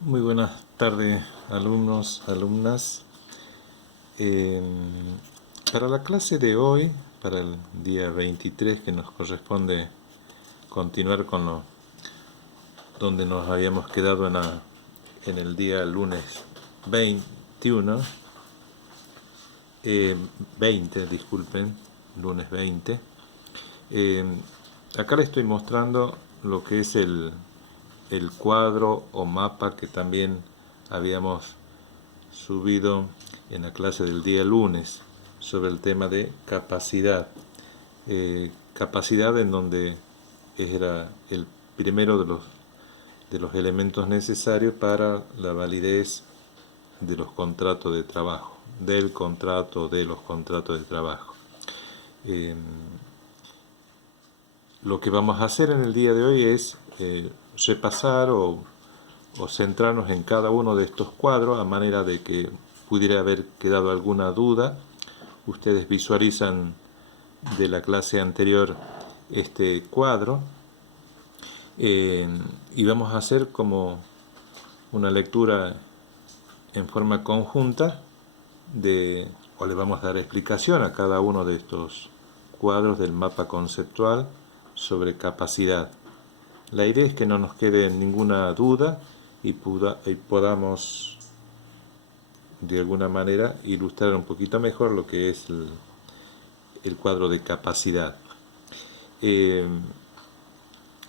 Muy buenas tardes, alumnos, alumnas. Eh, para la clase de hoy, para el día 23, que nos corresponde continuar con donde nos habíamos quedado en el día lunes 21, 20, disculpen, lunes 20. Eh, Acá les estoy mostrando lo que es el cuadro o mapa que también habíamos subido en la clase del día lunes sobre el tema de capacidad. Capacidad en donde era el primero de los elementos necesarios para la validez de los contratos de trabajo, del contrato, de los contratos de trabajo. Eh, lo que vamos a hacer en el día de hoy es repasar o centrarnos en cada uno de estos cuadros a manera de que pudiera haber quedado alguna duda. Ustedes visualizan de la clase anterior este cuadro y vamos a hacer como una lectura en forma conjunta o le vamos a dar explicación a cada uno de estos cuadros del mapa conceptual sobre capacidad. La idea es que no nos quede ninguna duda y podamos de alguna manera ilustrar un poquito mejor lo que es el cuadro de capacidad.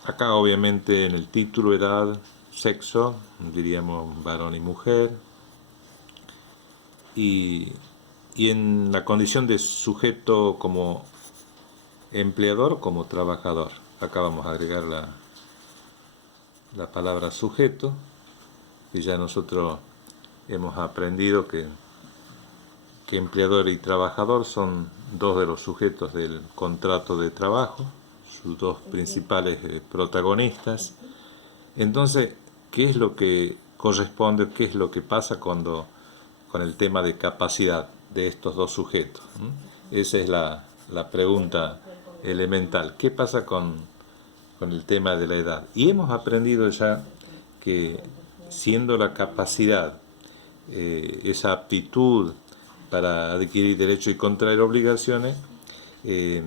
Acá obviamente en el título, edad, sexo, diríamos varón y mujer, y en la condición de sujeto como empleador, como trabajador. Acá vamos a agregar la palabra sujeto, que ya nosotros hemos aprendido que empleador y trabajador son dos de los sujetos del contrato de trabajo, sus dos principales protagonistas. Entonces, ¿qué es lo que corresponde, qué es lo que pasa con el tema de capacidad de estos dos sujetos? Esa es la pregunta elemental. ¿Qué pasa con el tema de la edad? Y hemos aprendido ya que siendo la capacidad, esa aptitud para adquirir derechos y contraer obligaciones, eh,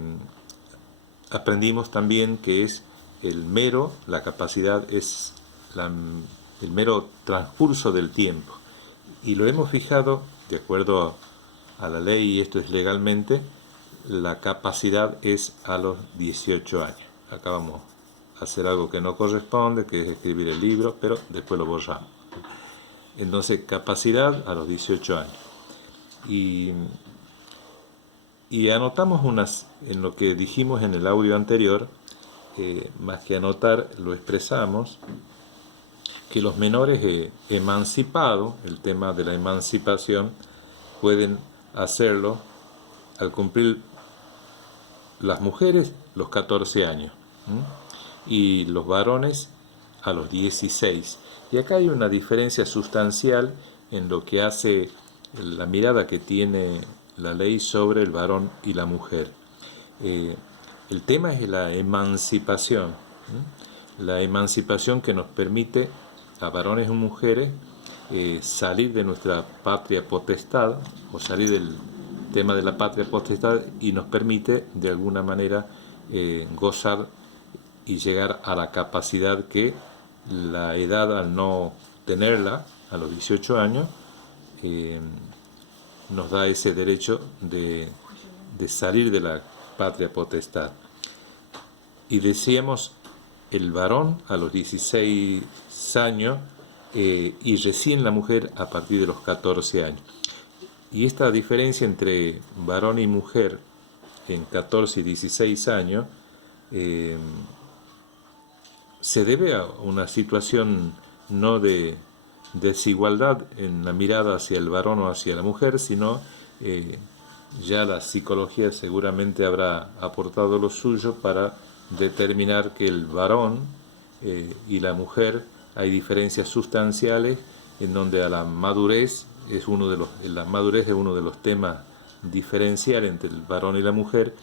aprendimos también que es la capacidad es el mero transcurso del tiempo. Y lo hemos fijado, de acuerdo a la ley, y esto es legalmente, la capacidad es a los 18 años. Acá vamos a hacer algo que no corresponde, que es escribir el libro, pero después lo borramos. Entonces, capacidad a los 18 años. Y anotamos en lo que dijimos en el audio anterior, más que anotar, lo expresamos, que los menores emancipados, el tema de la emancipación, pueden hacerlo al cumplir las mujeres los 14 años y los varones a los 16. Y acá hay una diferencia sustancial en lo que hace la mirada que tiene la ley sobre el varón y la mujer. El tema es la emancipación. La emancipación que nos permite a varones y mujeres salir de nuestra patria potestad o salir del tema de la patria potestad y nos permite de alguna manera gozar y llegar a la capacidad que la edad, al no tenerla a los 18 años, nos da ese derecho de salir de la patria potestad. Y decíamos el varón a los 16 años y recién la mujer a partir de los 14 años. Y esta diferencia entre varón y mujer en 14 y 16 años se debe a una situación no de desigualdad en la mirada hacia el varón o hacia la mujer, sino ya la psicología seguramente habrá aportado lo suyo para determinar que el varón y la mujer hay diferencias sustanciales en donde a la madurez la madurez es uno de los temas diferenciales entre el varón y la mujer,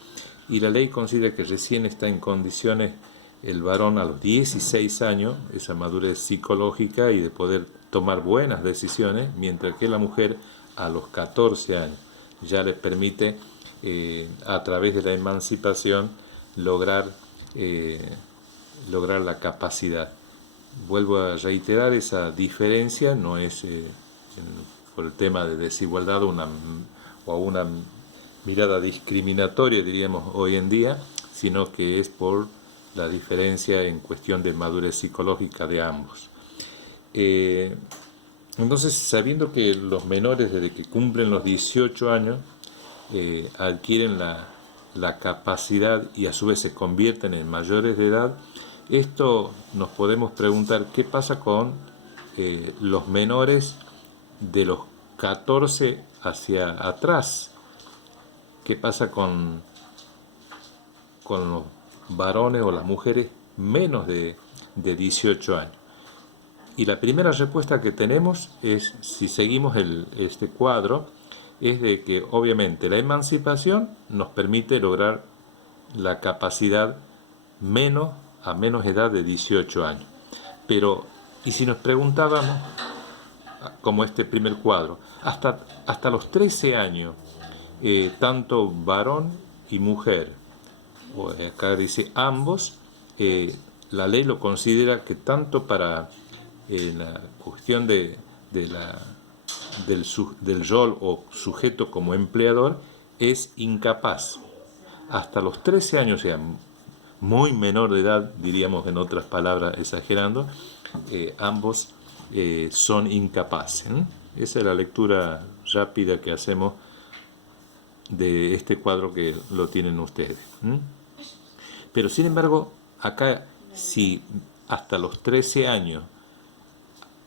y la ley considera que recién está en condiciones el varón a los 16 años, esa madurez psicológica y de poder tomar buenas decisiones, mientras que la mujer a los 14 años ya le permite, a través de la emancipación, lograr, eh, lograr la capacidad. Vuelvo a reiterar, esa diferencia no es por el tema de desigualdad o una mirada discriminatoria, diríamos hoy en día, sino que es por la diferencia en cuestión de madurez psicológica de ambos. Entonces, sabiendo que los menores desde que cumplen los 18 años adquieren la capacidad y a su vez se convierten en mayores de edad, esto nos podemos preguntar qué pasa con los menores de los 14 hacia atrás, qué pasa con los varones o las mujeres menos de 18 años. Y la primera respuesta que tenemos es, si seguimos este cuadro, es de que obviamente la emancipación nos permite lograr la capacidad a menos edad de 18 años. Pero, y si nos preguntábamos, como este primer cuadro, hasta los 13 años, tanto varón y mujer, o acá dice ambos, la ley lo considera que tanto para la cuestión del rol o sujeto como empleador es incapaz. Hasta los 13 años, o sea, muy menor de edad, diríamos en otras palabras exagerando, ambos son incapaces. Esa es la lectura rápida que hacemos de este cuadro que lo tienen ustedes. Pero sin embargo, acá si hasta los 13 años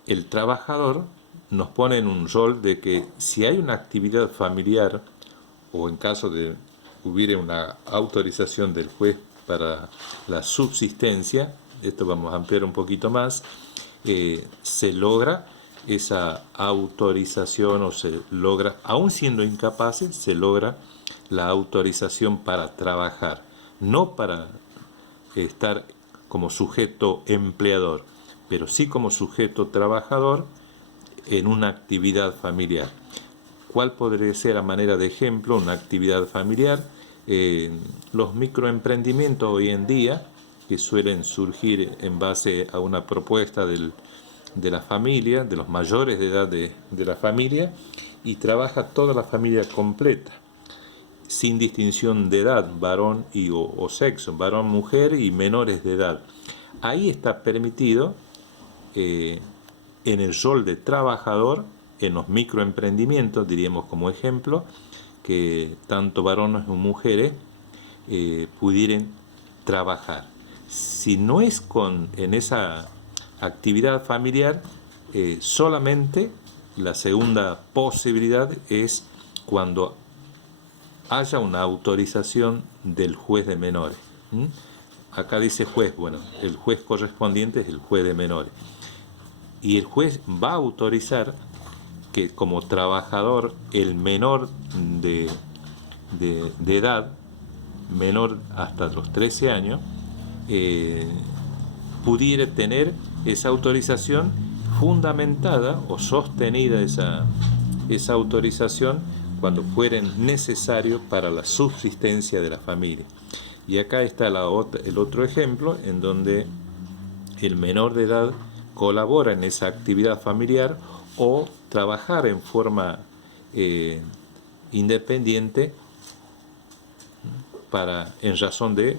el trabajador nos pone en un rol de que si hay una actividad familiar o en caso de hubiera una autorización del juez para la subsistencia, esto vamos a ampliar un poquito más, se logra esa autorización o se logra, aún siendo incapaces, se logra la autorización para trabajar, no para estar como sujeto empleador, pero sí como sujeto trabajador en una actividad familiar. ¿Cuál podría ser a manera de ejemplo una actividad familiar? Los microemprendimientos hoy en día, que suelen surgir en base a una propuesta de la familia, de los mayores de edad de la familia, y trabaja toda la familia completa, sin distinción de edad, varón o sexo, varón, mujer y menores de edad. Ahí está permitido, en el rol de trabajador, en los microemprendimientos, diríamos como ejemplo, que tanto varones como mujeres pudieran trabajar. Si no es en esa actividad familiar, solamente la segunda posibilidad es cuando haya una autorización del juez de menores. Acá dice juez, bueno, el juez correspondiente es el juez de menores. Y el juez va a autorizar que como trabajador el menor de edad, menor hasta los 13 años, pudiera tener esa autorización fundamentada o sostenida esa autorización cuando fuera necesario para la subsistencia de la familia. Y acá está el otro ejemplo en donde el menor de edad colabora en esa actividad familiar o trabajar en forma independiente en razón de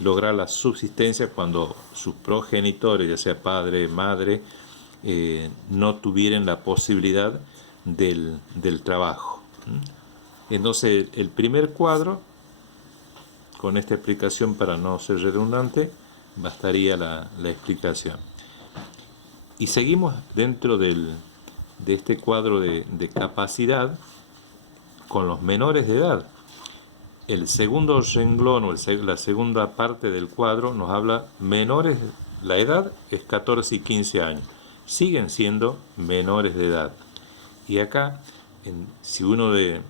lograr la subsistencia cuando sus progenitores, ya sea padre, madre, no tuvieran la posibilidad del trabajo. Entonces, el primer cuadro, con esta explicación para no ser redundante, bastaría la explicación. Y seguimos dentro de este cuadro de capacidad con los menores de edad. El segundo renglón o la segunda parte del cuadro nos habla menores, la edad es 14 y 15 años, siguen siendo menores de edad. Y acá, si uno de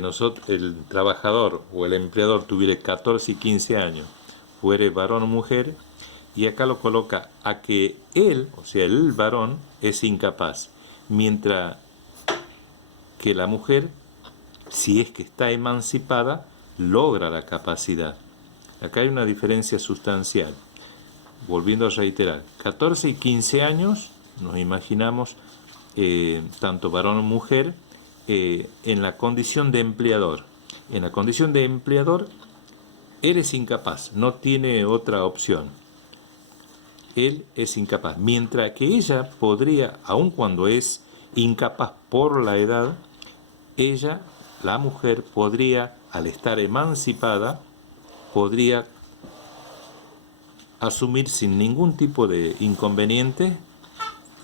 nosotros, el trabajador o el empleador tuviera 14 y 15 años, fuere varón o mujer, y acá lo coloca a que él, o sea, el varón, es incapaz, mientras que la mujer, si es que está emancipada, logra la capacidad. Acá hay una diferencia sustancial. Volviendo a reiterar, 14 y 15 años, nos imaginamos, tanto varón o mujer, en la condición de empleador. En la condición de empleador, él es incapaz, no tiene otra opción. Él es incapaz, mientras que ella podría, aun cuando es incapaz por la edad, ella, la mujer, podría, al estar emancipada, podría asumir sin ningún tipo de inconveniente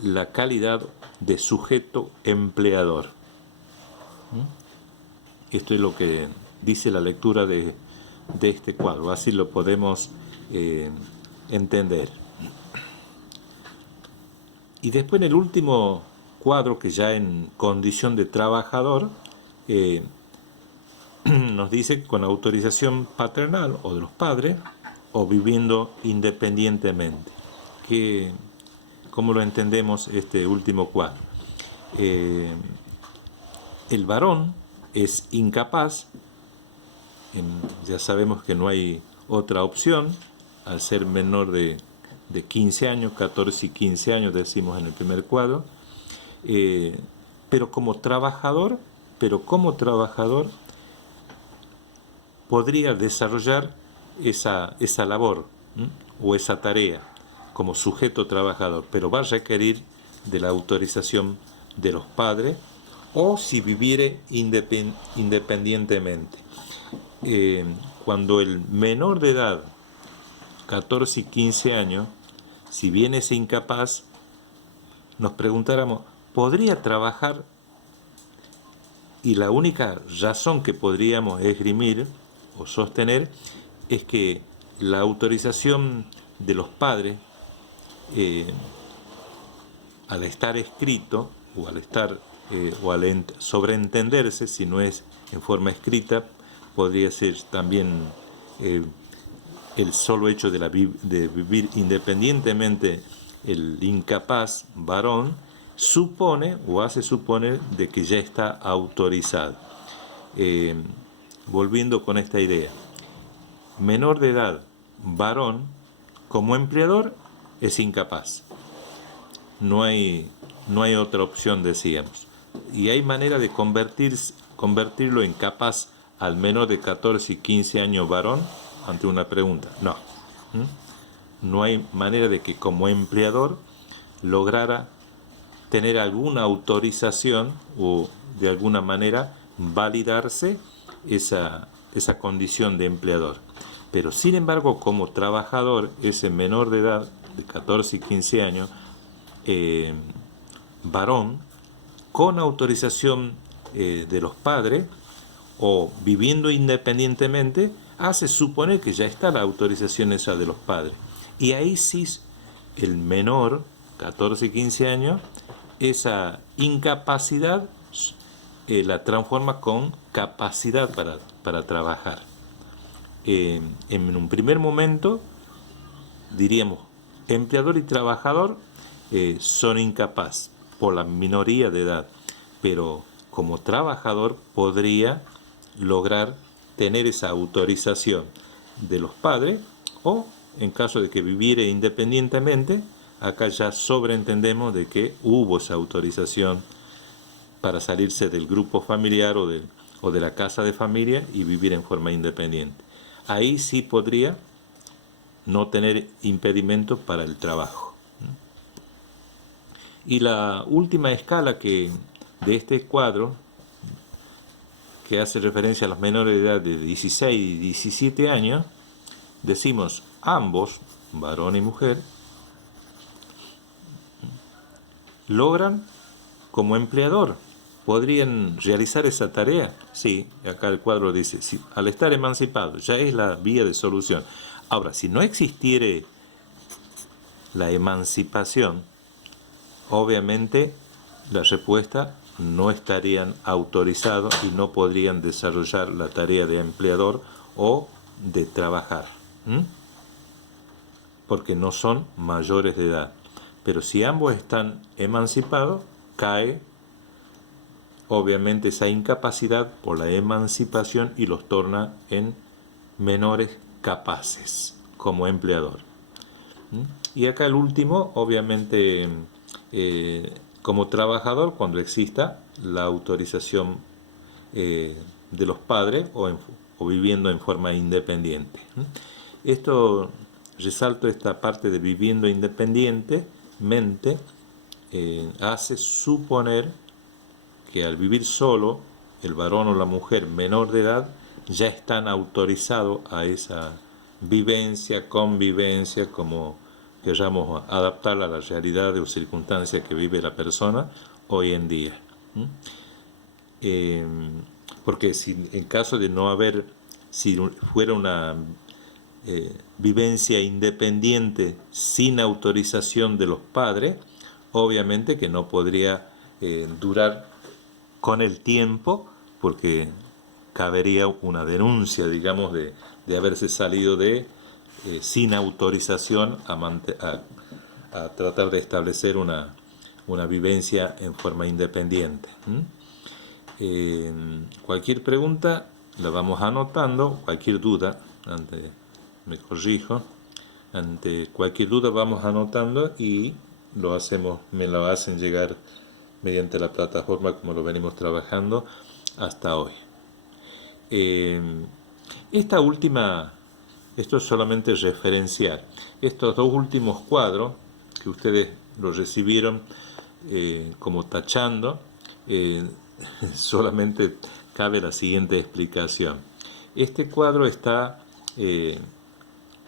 la calidad de sujeto empleador. Esto es lo que dice la lectura de este cuadro, así lo podemos entender. Y después en el último cuadro, que ya en condición de trabajador, nos dice que con autorización paternal o de los padres, o viviendo independientemente. ¿Cómo lo entendemos este último cuadro? El varón es incapaz, ya sabemos que no hay otra opción, al ser menor de 15 años, 14 y 15 años decimos en el primer cuadro, pero como trabajador podría desarrollar esa labor, o esa tarea como sujeto trabajador, pero va a requerir de la autorización de los padres, o si viviere independientemente. Cuando el menor de edad, 14 y 15 años, si bien es incapaz, nos preguntáramos, ¿podría trabajar? Y la única razón que podríamos esgrimir o sostener es que la autorización de los padres, al estar escrito o al estar sobreentenderse, si no es en forma escrita, podría ser también el solo hecho de vivir independientemente. El incapaz varón supone o hace suponer de que ya está autorizado. Volviendo con esta idea, menor de edad, varón, como empleador es incapaz. No hay otra opción, decíamos. Y hay manera de convertirlo en capaz al menor de 14 y 15 años varón, ante una pregunta. No. No hay manera de que como empleador lograra tener alguna autorización o de alguna manera validarse esa condición de empleador. Pero sin embargo, como trabajador, ese menor de edad de 14 y 15 años, varón, con autorización de los padres o viviendo independientemente, hace suponer que ya está la autorización esa de los padres. Y ahí sí, el menor, 14 y 15 años, esa incapacidad la transforma con capacidad para trabajar. En un primer momento, diríamos, empleador y trabajador son incapaces por la minoría de edad, pero como trabajador podría lograr tener esa autorización de los padres, o en caso de que viviera independientemente, acá ya sobreentendemos de que hubo esa autorización para salirse del grupo familiar o de la casa de familia y vivir en forma independiente. Ahí sí podría no tener impedimento para el trabajo. Y la última escala de este cuadro, que hace referencia a los menores de edad de 16 y 17 años, decimos ambos, varón y mujer, logran como empleador, podrían realizar esa tarea. Sí, acá el cuadro dice, sí, al estar emancipado, ya es la vía de solución. Ahora, si no existiere la emancipación, obviamente la respuesta no estarían autorizados y no podrían desarrollar la tarea de empleador o de trabajar. porque no son mayores de edad. Pero si ambos están emancipados, cae obviamente esa incapacidad por la emancipación y los torna en menores capaces como empleador. Y acá el último, obviamente, como trabajador, cuando exista la autorización de los padres o viviendo en forma independiente. Esto, resalto esta parte de viviendo independientemente, hace suponer que al vivir solo, el varón o la mujer menor de edad ya están autorizados a esa vivencia, convivencia, como queramos adaptarla a la realidad o circunstancias que vive la persona hoy en día. Porque si en caso de no haber, si fuera una vivencia independiente sin autorización de los padres, obviamente que no podría durar con el tiempo, porque cabería una denuncia, digamos, de haberse salido sin autorización a tratar de establecer una vivencia en forma independiente. Cualquier pregunta la vamos anotando, cualquier duda, me corrijo, ante cualquier duda vamos anotando y me lo hacen llegar mediante la plataforma como lo venimos trabajando hasta hoy. Esto es solamente referenciar. Estos dos últimos cuadros que ustedes los recibieron como tachando, solamente cabe la siguiente explicación. Este cuadro está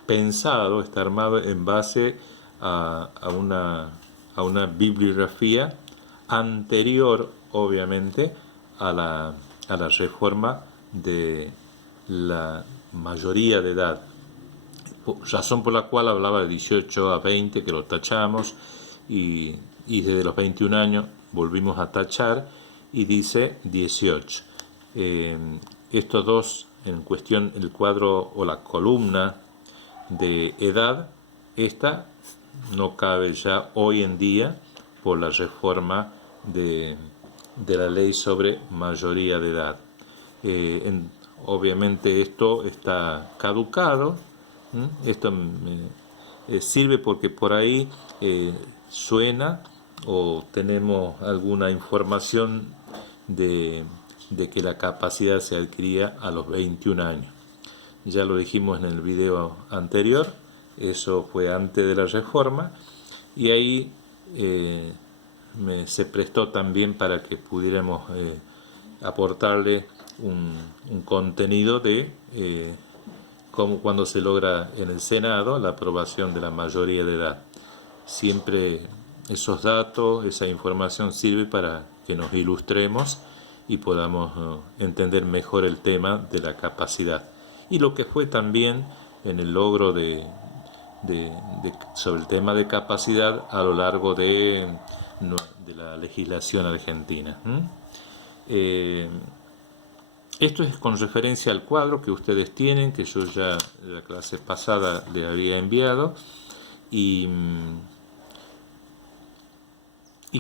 pensado, está armado en base a una bibliografía anterior, obviamente, a la reforma de la mayoría de edad, razón por la cual hablaba de 18 a 20, que lo tachamos, y desde los 21 años volvimos a tachar, y dice 18. Estos dos, en cuestión, el cuadro o la columna de edad, esta no cabe ya hoy en día por la reforma de la ley sobre mayoría de edad. Obviamente esto está caducado. Esto sirve porque por ahí suena o tenemos alguna información de que la capacidad se adquiría a los 21 años. Ya lo dijimos en el video anterior, eso fue antes de la reforma, y ahí se prestó también para que pudiéramos aportarle un contenido de como cuando se logra en el Senado la aprobación de la mayoría de edad. Siempre esos datos, esa información sirve para que nos ilustremos y podamos entender mejor el tema de la capacidad. Y lo que fue también en el logro sobre el tema de capacidad a lo largo de la legislación argentina. Esto es con referencia al cuadro que ustedes tienen, que yo ya en la clase pasada le había enviado, y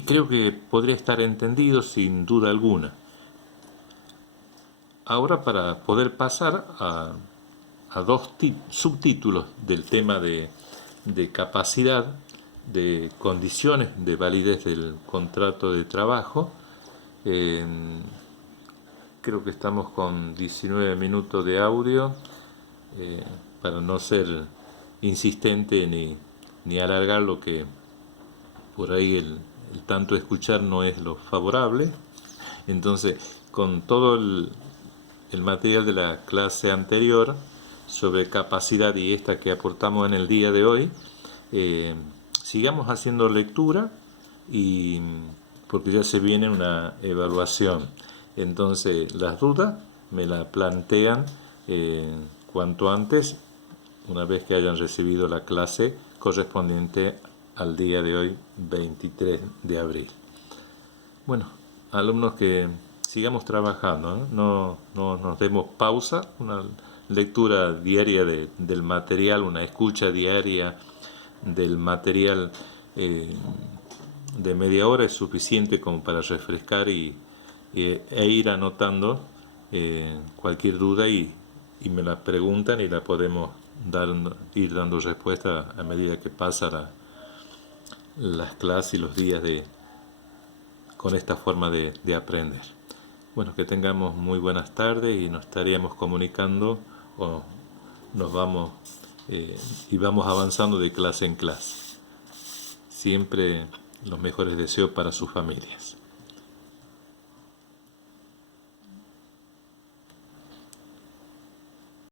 creo que podría estar entendido sin duda alguna. Ahora, para poder pasar a dos subtítulos del tema de capacidad, de condiciones de validez del contrato de trabajo, creo que estamos con 19 minutos de audio, para no ser insistente ni alargar lo que por ahí el tanto escuchar no es lo favorable. Entonces, con todo el material de la clase anterior sobre capacidad y esta que aportamos en el día de hoy, sigamos haciendo lectura, y porque ya se viene una evaluación. Entonces, las dudas me las plantean cuanto antes, una vez que hayan recibido la clase correspondiente al día de hoy, 23 de abril. Bueno, alumnos, que sigamos trabajando, no nos demos pausa, una lectura diaria del material, una escucha diaria del material de media hora es suficiente como para refrescar e ir anotando cualquier duda y me la preguntan y la podemos ir dando respuesta a medida que pasa las clases y los días con esta forma de aprender. Bueno, que tengamos muy buenas tardes y nos estaríamos comunicando o nos vamos y vamos avanzando de clase en clase. Siempre los mejores deseos para sus familias.